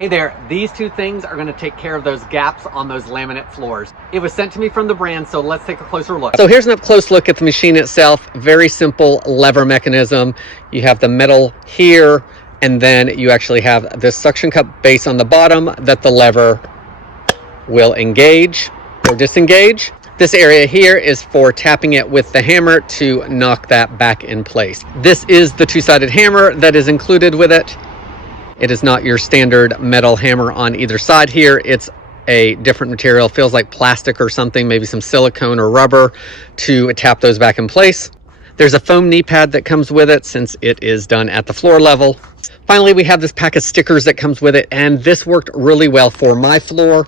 Hey there, these two things are going to take care of those gaps on those laminate floors. It was sent to me from the brand, so let's take a closer look. So here's an up close look at the machine itself. Very simple lever mechanism. You have the metal here, and then you actually have this suction cup base on the bottom that the lever will engage or disengage. This area here is for tapping it with the hammer to knock that back in place. This is the two-sided hammer that is included with it. It is not your standard metal hammer on either side here. It's a different material, feels like plastic or something, maybe some silicone or rubber to tap those back in place. There's a foam knee pad that comes with it since it is done at the floor level. Finally, we have this pack of stickers that comes with it, and this worked really well for my floor.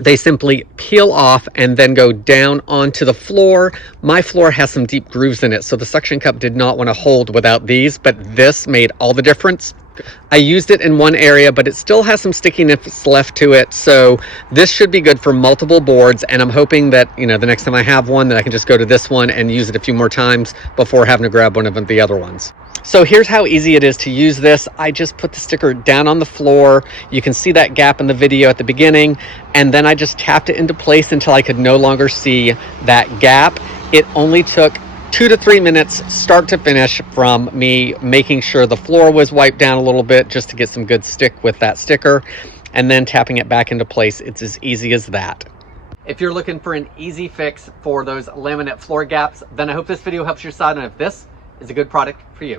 They simply peel off and then go down onto the floor. My floor has some deep grooves in it, so the suction cup did not want to hold without these, but this made all the difference. I used it in one area, but it still has some stickiness left to it, so this should be good for multiple boards, and I'm hoping that, the next time I have one, that I can just go to this one and use it a few more times before having to grab one of the other ones. So here's how easy it is to use this. I just put the sticker down on the floor. You can see that gap in the video at the beginning, and then I just tapped it into place until I could no longer see that gap. It only took 2 to 3 minutes start to finish from me making sure the floor was wiped down a little bit just to get some good stick with that sticker, and then tapping it back into place. It's as easy as that. If you're looking for an easy fix for those laminate floor gaps, then I hope this video helps you decide on if this is a good product for you.